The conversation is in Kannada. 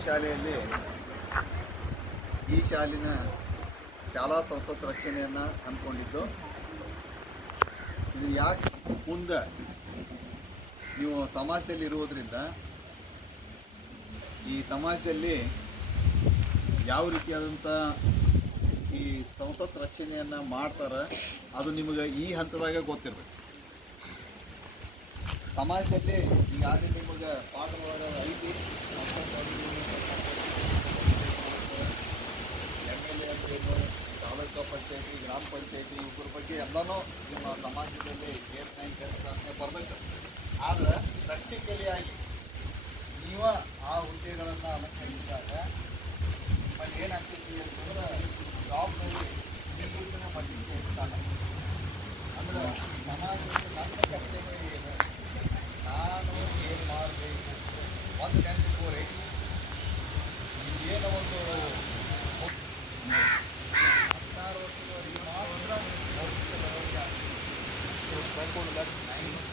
ಶಾಲೆಯಲ್ಲಿ ಈ ಶಾಲಿನ ಶಾಲಾ ಸಂಸತ್ ರಕ್ಷಣೆಯನ್ನು ಅಂದ್ಕೊಂಡಿದ್ದು ಇದು ಯಾಕೆ ಮುಂದೆ ನೀವು ಸಮಾಜದಲ್ಲಿ ಇರುವುದರಿಂದ ಈ ಸಮಾಜದಲ್ಲಿ ಯಾವ ರೀತಿಯಾದಂಥ ಈ ಸಂಸತ್ ರಕ್ಷಣೆಯನ್ನು ಮಾಡ್ತಾರೆ ಅದು ನಿಮಗೆ ಈ ಹಂತದಾಗ ಗೊತ್ತಿರಬೇಕು. ಸಮಾಜದಲ್ಲಿ ಈಗಾಗಲೇ ನಿಮಗೆ ಪಾಠದೊಳಗೆ ತಾಲೂಕು ಪಂಚಾಯತಿ, ಗ್ರಾಮ ಪಂಚಾಯತಿ ಇವ್ರ ಬಗ್ಗೆ ಎಲ್ಲನೂ ನಿಮ್ಮ ಸಮಾಜದಲ್ಲಿ ಏಟ್ ನೈನ್ ಅಂತ ಬರ್ತೈತೆ ಆದರೆ ಪ್ರಾಕ್ಟಿಕಲಿ ಆಗಿ ನೀವು ಆ ಹುದ್ದೆಗಳನ್ನು ಅಲಂಕರಿಸಿದಾಗ ಅಲ್ಲಿ ಏನಾಗ್ತೈತಿ ಅಂತಂದ್ರೆ ಜಾಬ್ನಲ್ಲಿ ನಿವೃತ್ತಿನ ಮಾಡಲಿಕ್ಕೆ ಇರ್ತಾನೆ ಅಂದ್ರೆ ಸಮಾಜದಲ್ಲಿ ನನ್ನ ಕರ್ತವ್ಯ ಏನು? ನಾನು ಏನು ಮಾಡಬೇಕು? ಒಂದು 1.119